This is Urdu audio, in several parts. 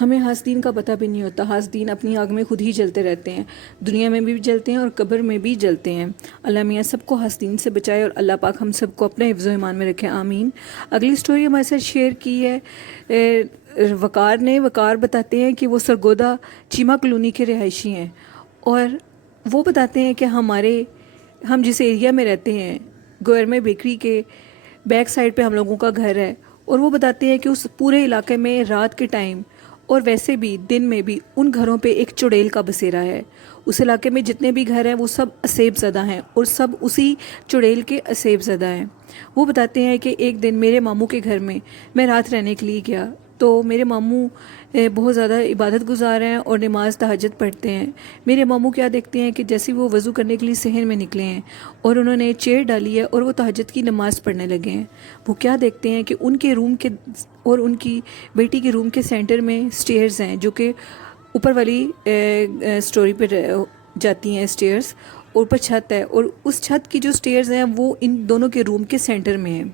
ہمیں حاسدین کا پتہ بھی نہیں ہوتا. حاسدین اپنی آگ میں خود ہی جلتے رہتے ہیں, دنیا میں بھی جلتے ہیں اور قبر میں بھی جلتے ہیں. اللہ میاں سب کو حاسدین سے بچائے اور اللہ پاک ہم سب کو اپنے حفظ و ایمان میں رکھے, آمین. اگلی سٹوری ہمارے ساتھ شیئر کی ہے وقار نے. وقار بتاتے ہیں کہ وہ سرگودا چیمہ کلونی کے رہائشی ہیں, اور وہ بتاتے ہیں کہ ہم جس ایریا میں رہتے ہیں گورمے بیکری کے بیک سائڈ پہ ہم لوگوں کا گھر ہے, اور وہ بتاتے ہیں کہ اس پورے علاقے میں رات کے ٹائم اور ویسے بھی دن میں بھی ان گھروں پہ ایک چڑیل کا بسیرا ہے. اس علاقے میں جتنے بھی گھر ہیں وہ سب اسیب زدہ ہیں اور سب اسی چڑیل کے اسیب زدہ ہیں. وہ بتاتے ہیں کہ ایک دن میرے ماموں کے گھر میں رات رہنے کے لیے گیا, تو میرے ماموں بہت زیادہ عبادت گزار ہیں اور نماز تہجد پڑھتے ہیں. میرے ماموں کیا دیکھتے ہیں کہ جیسے وہ وضو کرنے کے لیے صحن میں نکلے ہیں اور انہوں نے چیئر ڈالی ہے اور وہ تہجد کی نماز پڑھنے لگے ہیں, وہ کیا دیکھتے ہیں کہ ان کے روم کے اور ان کی بیٹی کے روم کے سینٹر میں سٹیئرز ہیں جو کہ اوپر والی سٹوری پہ جاتی ہیں سٹیئرز, اوپر چھت ہے اور اس چھت کی جو سٹیئرز ہیں وہ ان دونوں کے روم کے سینٹر میں ہیں.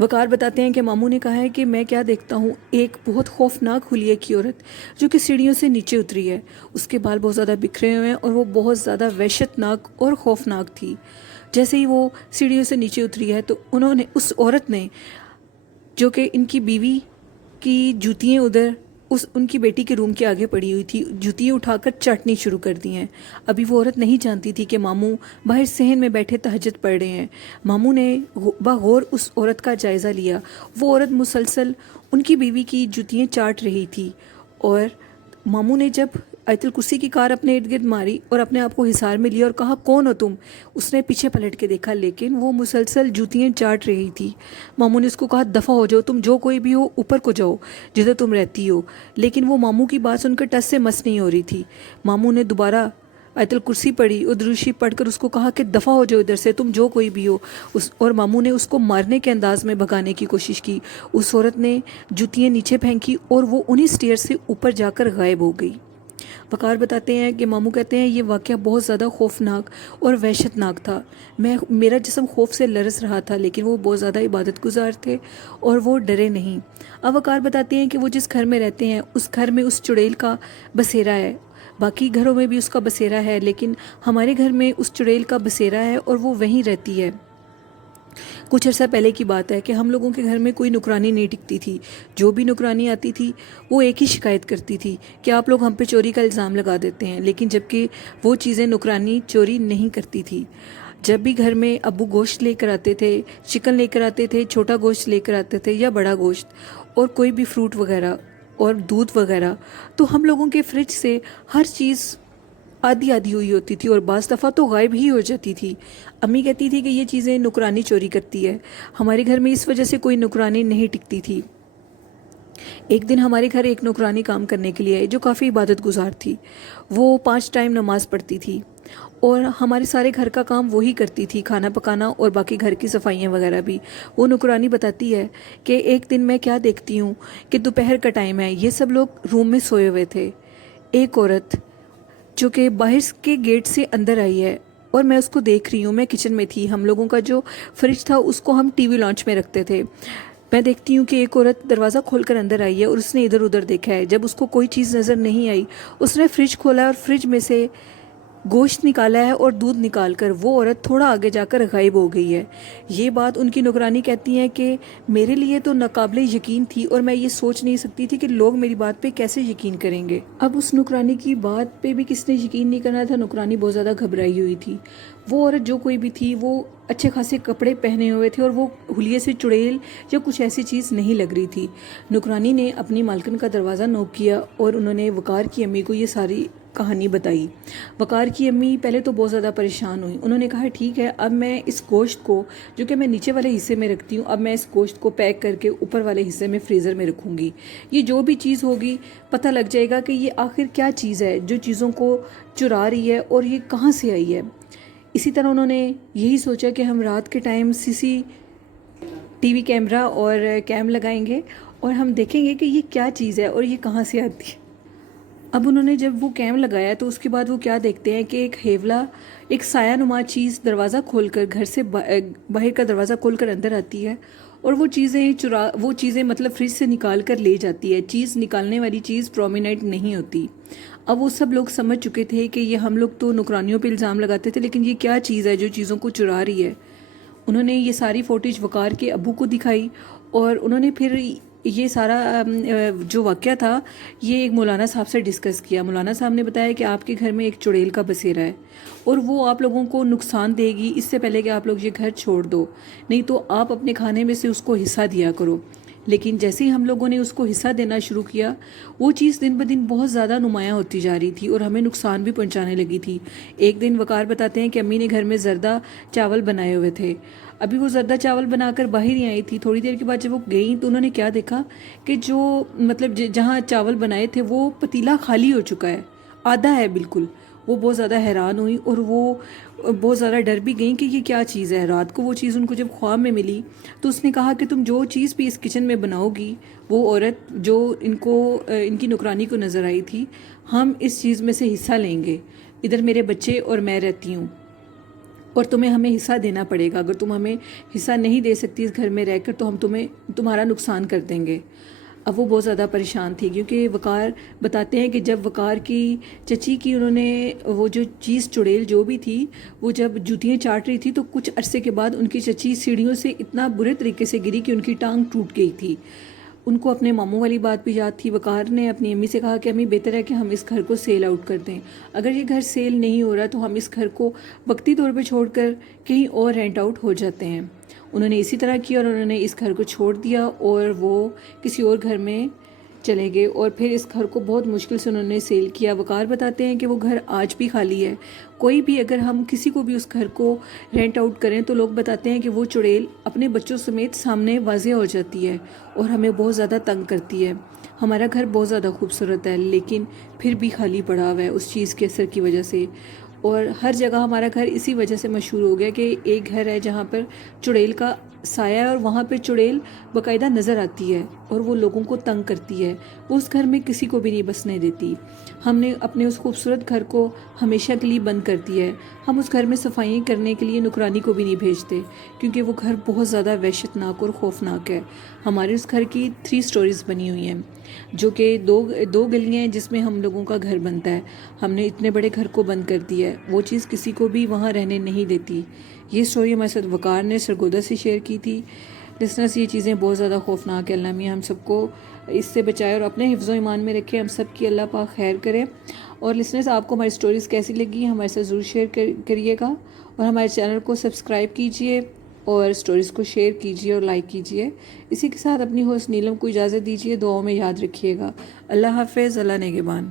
وقار بتاتے ہیں کہ ماموں نے کہا ہے کہ میں کیا دیکھتا ہوں, ایک بہت خوفناک حلیے کی عورت جو کہ سیڑھیوں سے نیچے اتری ہے. اس کے بال بہت زیادہ بکھرے ہوئے ہیں اور وہ بہت زیادہ وحشت ناک اور خوفناک تھی. جیسے ہی وہ سیڑھیوں سے نیچے اتری ہے تو اس عورت نے, جو کہ ان کی بیوی کی جوتیاں ادھر ان کی بیٹی کے روم کے آگے پڑی ہوئی تھی, جوتیاں اٹھا کر چاٹنی شروع کر دی ہیں. ابھی وہ عورت نہیں جانتی تھی کہ ماموں باہر صحن میں بیٹھے تہجد پڑھ رہے ہیں. ماموں نے بغور اس عورت کا جائزہ لیا. وہ عورت مسلسل ان کی بیوی کی جوتیاں چاٹ رہی تھی, اور ماموں نے جب آیت الکرسی کی کار اپنے ارد گرد ماری اور اپنے آپ کو حصار میں لیا اور کہا کون ہو تم, اس نے پیچھے پلٹ کے دیکھا لیکن وہ مسلسل جوتیاں چاٹ رہی تھی. ماموں نے اس کو کہا دفع ہو جاؤ, تم جو کوئی بھی ہو اوپر کو جاؤ جدھر تم رہتی ہو, لیکن وہ ماموں کی بات سن کر ٹس سے مس نہیں ہو رہی تھی. ماموں نے دوبارہ آیت الکرسی پڑھی اور درود شریف پڑھ کر اس کو کہا کہ دفع ہو جاؤ ادھر سے, تم جو کوئی بھی ہو. اور ماموں نے اس کو مارنے کے انداز میں بھگانے کی کوشش کی. اس عورت نے جوتیاں نیچے پھینکی اور وہ انہی سٹیئر سے اوپر جا کر غائب ہو گئی. وقار بتاتے ہیں کہ ماموں کہتے ہیں یہ واقعہ بہت زیادہ خوفناک اور وحشت ناک تھا. میرا جسم خوف سے لرز رہا تھا, لیکن وہ بہت زیادہ عبادت گزار تھے اور وہ ڈرے نہیں. اب وقار بتاتے ہیں کہ وہ جس گھر میں رہتے ہیں اس گھر میں اس چڑیل کا بسیرا ہے. باقی گھروں میں بھی اس کا بسیرا ہے, لیکن ہمارے گھر میں اس چڑیل کا بسیرا ہے اور وہ وہیں رہتی ہے. کچھ عرصہ پہلے کی بات ہے کہ ہم لوگوں کے گھر میں کوئی نکرانی نہیں ٹکتی تھی. جو بھی نکرانی آتی تھی وہ ایک ہی شکایت کرتی تھی کہ آپ لوگ ہم پہ چوری کا الزام لگا دیتے ہیں, لیکن جبکہ وہ چیزیں نکرانی چوری نہیں کرتی تھی. جب بھی گھر میں ابو گوشت لے کر آتے تھے, چکن لے کر آتے تھے, چھوٹا گوشت لے کر آتے تھے یا بڑا گوشت, اور کوئی بھی فروٹ وغیرہ اور دودھ وغیرہ, تو ہم لوگوں کے فریج سے ہر چیز آدھی ہوئی ہوتی تھی اور بعض دفعہ تو غائب ہی ہو جاتی تھی. امی کہتی تھی کہ یہ چیزیں نکرانی چوری کرتی ہے. ہمارے گھر میں اس وجہ سے کوئی نکرانی نہیں ٹکتی تھی. ایک دن ہمارے گھر ایک نکرانی کام کرنے کے لیے آئی جو کافی عبادت گزار تھی. وہ 5 ٹائم نماز پڑھتی تھی اور ہمارے سارے گھر کا کام وہی کرتی تھی, کھانا پکانا اور باقی گھر کی صفائیاں وغیرہ بھی. وہ نکرانی بتاتی ہے کہ ایک دن میں کیا دیکھتی ہوں کہ دوپہر کا ٹائم ہے, یہ سب لوگ روم میں سوئے ہوئے تھے. ایک عورت جو کہ باہر کے گیٹ سے اندر آئی ہے اور میں اس کو دیکھ رہی ہوں. میں کچن میں تھی, ہم لوگوں کا جو فریج تھا اس کو ہم ٹی وی لانچ میں رکھتے تھے. میں دیکھتی ہوں کہ ایک عورت دروازہ کھول کر اندر آئی ہے اور اس نے ادھر ادھر دیکھا ہے. جب اس کو کوئی چیز نظر نہیں آئی اس نے فریج کھولا اور فریج میں سے گوشت نکالا ہے اور دودھ نکال کر وہ عورت تھوڑا آگے جا کر غائب ہو گئی ہے. یہ بات ان کی نگرانی کہتی ہیں کہ میرے لیے تو ناقابل یقین تھی اور میں یہ سوچ نہیں سکتی تھی کہ لوگ میری بات پہ کیسے یقین کریں گے. اب اس نگرانی کی بات پہ بھی کس نے یقین نہیں کرنا تھا. نگرانی بہت زیادہ گھبرائی ہوئی تھی. وہ عورت جو کوئی بھی تھی وہ اچھے خاصے کپڑے پہنے ہوئے تھے اور وہ حلیے سے چڑیل یا کچھ ایسی چیز نہیں لگ رہی تھی. نگرانی نے اپنی مالکن کا دروازہ نوک کیا اور انہوں نے وقار کی امی کو یہ ساری کہانی بتائی. وقار کی امی پہلے تو بہت زیادہ پریشان ہوئی. انہوں نے کہا ٹھیک ہے, اب میں اس گوشت کو جو کہ میں نیچے والے حصے میں رکھتی ہوں, اب میں اس گوشت کو پیک کر کے اوپر والے حصے میں فریزر میں رکھوں گی. یہ جو بھی چیز ہوگی پتہ لگ جائے گا کہ یہ آخر کیا چیز ہے جو چیزوں کو چرا رہی ہے اور یہ کہاں سے آئی ہے. اسی طرح انہوں نے یہی سوچا کہ ہم رات کے ٹائم CCTV کیمرہ اور کیم لگائیں گے اور ہم دیکھیں گے کہ یہ کیا چیز ہے اور یہ کہاں سے آتی ہے. اب انہوں نے جب وہ کیم لگایا تو اس کے بعد وہ کیا دیکھتے ہیں کہ ایک ہیولا, ایک سایہ نما چیز دروازہ کھول کر گھر سے باہر کا دروازہ کھول کر اندر آتی ہے اور وہ چیزیں مطلب فریج سے نکال کر لے جاتی ہے. چیز نکالنے والی چیز پرومیننٹ نہیں ہوتی. اب وہ سب لوگ سمجھ چکے تھے کہ یہ ہم لوگ تو نوکرانیوں پہ الزام لگاتے تھے، لیکن یہ کیا چیز ہے جو چیزوں کو چرا رہی ہے. انہوں نے یہ ساری فوٹیج وقار کے ابو کو دکھائی، اور انہوں نے پھر یہ سارا جو واقعہ تھا یہ ایک مولانا صاحب سے ڈسکس کیا. مولانا صاحب نے بتایا کہ آپ کے گھر میں ایک چڑیل کا بسیرا ہے اور وہ آپ لوگوں کو نقصان دے گی، اس سے پہلے کہ آپ لوگ یہ گھر چھوڑ دو، نہیں تو آپ اپنے کھانے میں سے اس کو حصہ دیا کرو. لیکن جیسے ہی ہم لوگوں نے اس کو حصہ دینا شروع کیا، وہ چیز دن بدن بہت زیادہ نمایاں ہوتی جا رہی تھی اور ہمیں نقصان بھی پہنچانے لگی تھی. ایک دن وقار بتاتے ہیں کہ امی نے گھر میں زردہ چاول بنائے ہوئے تھے. ابھی وہ زردہ چاول بنا کر باہر ہی آئی تھی. تھوڑی دیر کے بعد جب وہ گئیں تو انہوں نے کیا دیکھا کہ جو مطلب جہاں چاول بنائے تھے وہ پتیلا خالی ہو چکا ہے، آدھا ہے بالکل. وہ بہت زیادہ حیران ہوئی اور وہ بہت زیادہ ڈر بھی گئیں کہ یہ کیا چیز ہے. رات کو وہ چیز ان کو جب خواب میں ملی تو اس نے کہا کہ تم جو چیز بھی اس کچن میں بناؤ گی، وہ عورت جو ان کی نوکرانی کو نظر آئی تھی، ہم اس چیز میں سے حصہ لیں گے. ادھر میرے بچے اور میں رہتی ہوں اور تمہیں ہمیں حصہ دینا پڑے گا. اگر تم ہمیں حصہ نہیں دے سکتی اس گھر میں رہ کر تو ہم تمہارا نقصان کر دیں گے. اب وہ بہت زیادہ پریشان تھی، کیونکہ وقار بتاتے ہیں کہ جب وقار کی چچی کی انہوں نے وہ جو چیز چڑیل جو بھی تھی وہ جب جوتیاں چاٹ رہی تھی تو کچھ عرصے کے بعد ان کی چچی سیڑھیوں سے اتنا برے طریقے سے گری کہ ان کی ٹانگ ٹوٹ گئی تھی. ان کو اپنے ماموں والی بات بھی یاد تھی. وقار نے اپنی امی سے کہا کہ امی بہتر ہے کہ ہم اس گھر کو سیل آؤٹ کر دیں. اگر یہ گھر سیل نہیں ہو رہا تو ہم اس گھر کو وقتی طور پہ چھوڑ کر کہیں اور رینٹ آؤٹ ہو جاتے ہیں. انہوں نے اسی طرح کیا اور انہوں نے اس گھر کو چھوڑ دیا اور وہ کسی اور گھر میں چلے گئے اور پھر اس گھر کو بہت مشکل سے انہوں نے سیل کیا. وقار بتاتے ہیں کہ وہ گھر آج بھی خالی ہے. کوئی بھی اگر ہم کسی کو بھی اس گھر کو رینٹ آؤٹ کریں تو لوگ بتاتے ہیں کہ وہ چڑیل اپنے بچوں سمیت سامنے واضح ہو جاتی ہے اور ہمیں بہت زیادہ تنگ کرتی ہے. ہمارا گھر بہت زیادہ خوبصورت ہے لیکن پھر بھی خالی پڑا ہوا ہے اس چیز کے اثر کی وجہ سے. اور ہر جگہ ہمارا گھر اسی وجہ سے مشہور ہو گیا کہ ایک گھر ہے جہاں پر چڑیل کا سایہ ہے اور وہاں پہ چڑیل باقاعدہ نظر آتی ہے اور وہ لوگوں کو تنگ کرتی ہے. وہ اس گھر میں کسی کو بھی نہیں بسنے دیتی. ہم نے اپنے اس خوبصورت گھر کو ہمیشہ کے لیے بند کر دیا ہے. ہم اس گھر میں صفائیاں کرنے کے لیے نوکرانی کو بھی نہیں بھیجتے کیونکہ وہ گھر بہت زیادہ وحشت ناک اور خوفناک ہے. ہمارے اس گھر کی 3 سٹوریز بنی ہوئی ہیں جو کہ دو گلیاں ہیں جس میں ہم لوگوں کا گھر بنتا ہے. ہم نے اتنے بڑے گھر کو بند کر دیا ہے. وہ چیز کسی کو بھی وہاں رہنے نہیں دیتی. یہ سٹوری ہمارے ساتھ وقار نے سرگودا سے شیئر کی تھی. لسنرز یہ چیزیں بہت زیادہ خوفناک ہے. اللہ میاں ہم سب کو اس سے بچائے اور اپنے حفظ و ایمان میں رکھے. ہم سب کی اللہ پاک خیر کرے. اور لسنرز آپ کو ہماری سٹوریز کیسی لگی ہمارے ساتھ ضرور شیئر کریے گا اور ہمارے چینل کو سبسکرائب کیجئے اور سٹوریز کو شیئر کیجئے اور لائک کیجئے. اسی کے ساتھ اپنی ہوسٹ نیلم کو اجازت دیجئے. دعاؤں میں یاد رکھیے گا. اللہ حافظ. اللہ نگہبان.